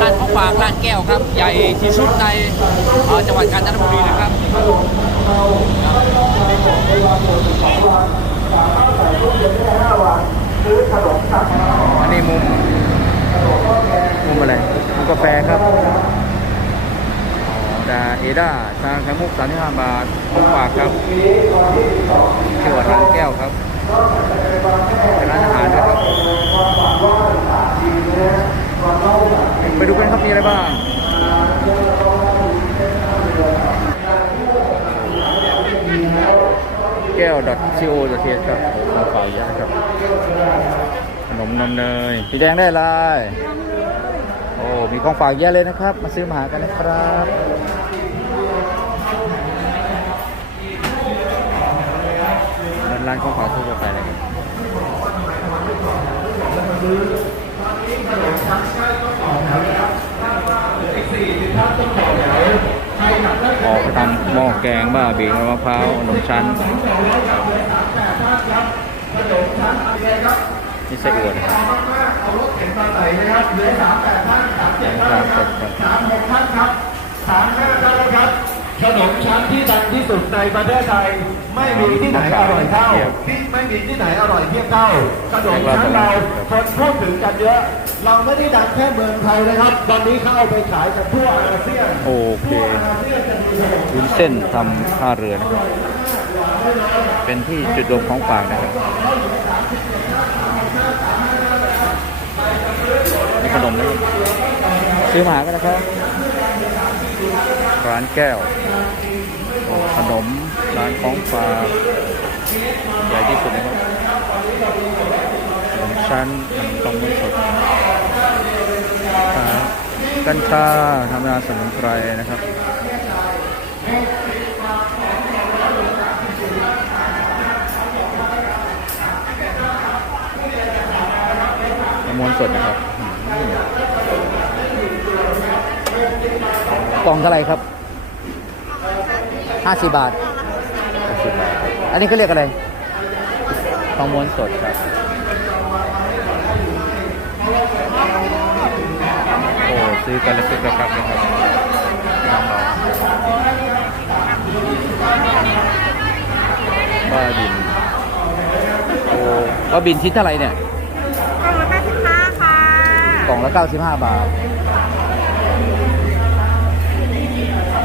ร้านของฝากร้านแก้วครับ ใหญ่ที่สุดในจังหวัดกาญจนบุรีนะครับอันนี้มุมมุมอะไรมุมกาแฟครับอ๋อดาเอด้าชาไข่มุก35บาทของฝากครับชื่ว่าร้านแก้วครับร้านอาหารด้วยครับ ไปดูกันครับมีอะไรบ้าง แก้ว .co .th ครับของฝากเยอะนะครับ ข นมนมเนยพี่แดงได้อะไรโอ้มีของฝากเยอะเลยนะครับ มาซื้อมาหากันนะครับร้านของฝากทั่วไปเลยออกทำหม้อแกงบ้าบิงมะพร้าวขนมชั้นนี่ไส้อัวนะครับครับสดครับสามหกท่านครับสามห้าท่านครับขนมชั้นที่ดังที่สุดในประเทศไทยไม่มีที่ไหนอร่อยเท่าที่ไม่มีที่ไหนอร่อยเทียบเท่าขนมชั้นเราคนพูดถึงกันเยอะ เราไม่ได้ดังแค่เมืองไทยนะครับ ตอนนี้เขาเอาไปขายกันทั่วอาเซียนโอเควุ้นเส้นทำท่าเรือนะครับเป็นที่จุดรวมของฝากนะครับ มีขนมนะครับซื้อมาหากันะครับ ร้านแก้ว ขนม ร้านของฝากใหญ่ที่สุดนะครับขนมชั้นขนมตองมันสดครับกัญชาธรรมดาสมุนไพรนะครับมะม่วงสดนะครับ กล่องเท่าไหร่ครับห้าสิบบาท50บาทอันนี้เขาเรียกอะไรมะม่วงสดครับ โอ้ซื้อกันแล้วซื้อกระครับนะครับน้องๆบ้าบิน โอ้บ้าบินชิ้นเท่าไหร่เนี่ย กล่องละ85ค่ะ กล่องละ95 บาทอั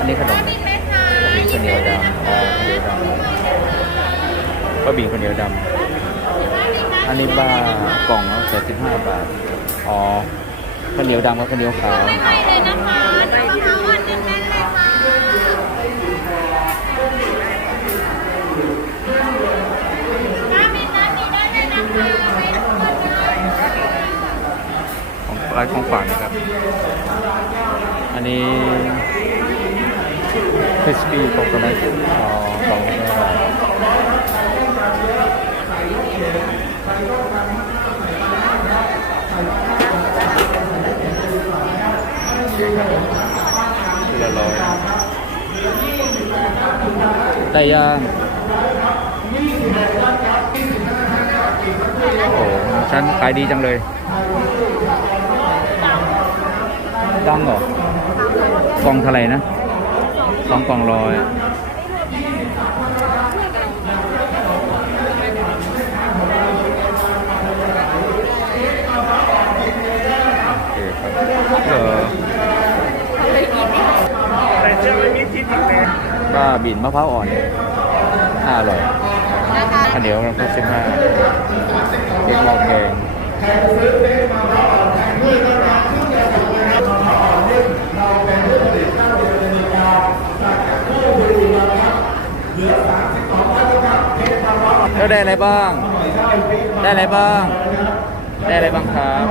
นนี้ขนมบินไหมคะข้าวเหนียวดำอ๋อข้าวเหนียวดำบะหมี่ข้าวเหนียวดำอันนี้บาร์กล่องละ75บาท อ๋อข้าวเหนียวดำกับข้าวเหนียวขาวไม่ไหวเลยนะคะเดี๋ยวมะพร้าวอ่อนแน่นๆเลยค่ะน้ำมีน้ำมีได้เลยนะคะไม่ต้องกดเลยของร้านของฝากนะครับ อันนี้ คริสปี้โคโคนัทอ๋อกล่องละ5บาทโอเคครับทีละร้อยได้ย่างโอ้ฉันขายดีจังเลยกล่องเหรอกล่องเท่าไหร่นะ สองกล่องร้อยโอเคครับเออแต่เชื่อไม่มีที่ถึงเลยบ้าบินมะพร้าวอ่อนน่าอร่อยข้าวเหนียวมันก็สิบห้าเค้กหม้อแกง ได้อะไรบ้าง ได้อะไรบ้าง ได้อะไรบ้างครับ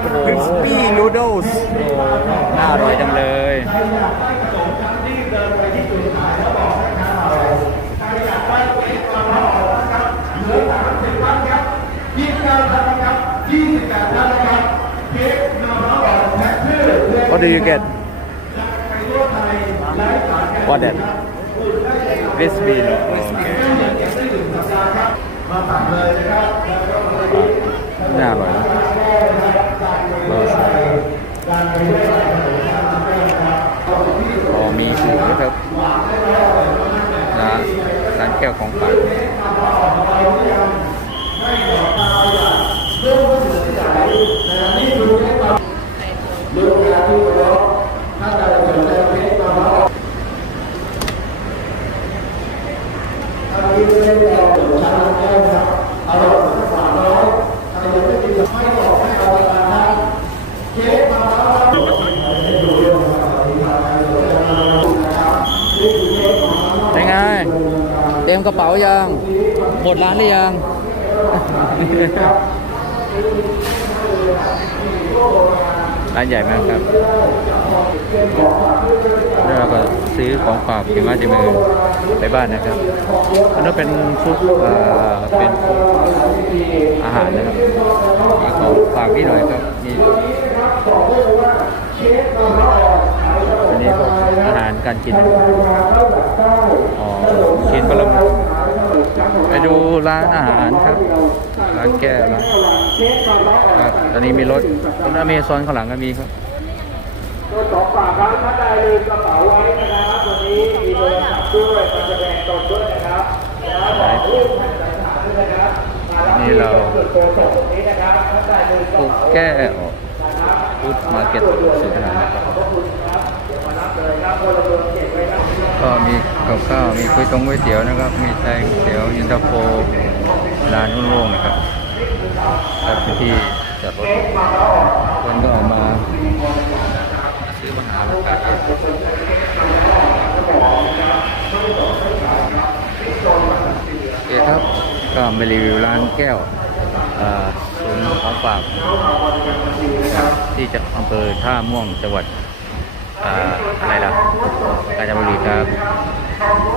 โอ้โห Crispy Noodles โอ้โหน่าอร่อยจังเลย What do you get? What that? Crispy no? น่าอร่อยนะพอมีหมูนะครับนะร้านแก้วของฝากนี่ กระเป๋ายังหมดร้านหรือยัง ร้านใหญ่มากครับแล้วเราก็ซื้อของฝากที่มาที่มือไปบ้านนะครับอันนั้นเป็นฟุตเอ่อเป็นอาหารนะครับมีของฝากนิดหน่อยครับมีอันนี้ก็อาหารการกินนะครับอ๋อกินก็ละไปดู ร้านอาหารครับ ร้านแก้วร้านครับตอนนี้มีรถรถอเมซอนข้างหลังก็มีครับตัวสองฝากครับถ้าได้ลืมกระเป๋าไว้นะครับวันนี้มีโทรศัพท์ด้วยมาแสดงตนด้วยนะครับนะครับบอกลูกท่านสถานด้วยนะครับมารับนี่เราจุดตัวส่งตรงนี้นะครับถ้าได้ลืมกระปุ๊กเป๋าแก้วฟูดมาร์เก็ตสุดอาหารนะครับ ก็มีกับข้าวมีก๋วยตงก๋วยเตี๋ยวนะครับ มีแตงเตี๋ยวยินตาโฟร้านโล่งๆนะครับครับที่จอดรถคนก็ออกมาซื้อมาหาราคาเองโอเคครับก็มารีวิวร้านแก้วศูนย์ของฝากที่จะอำเภอท่าม่วงจังหวัด อะไรล่ะกาญจนบุรีครับ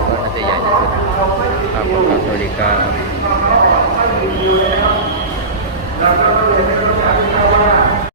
ก็น่าจะใหญ่ที่สุดครับผมครัจสวัสดีครับ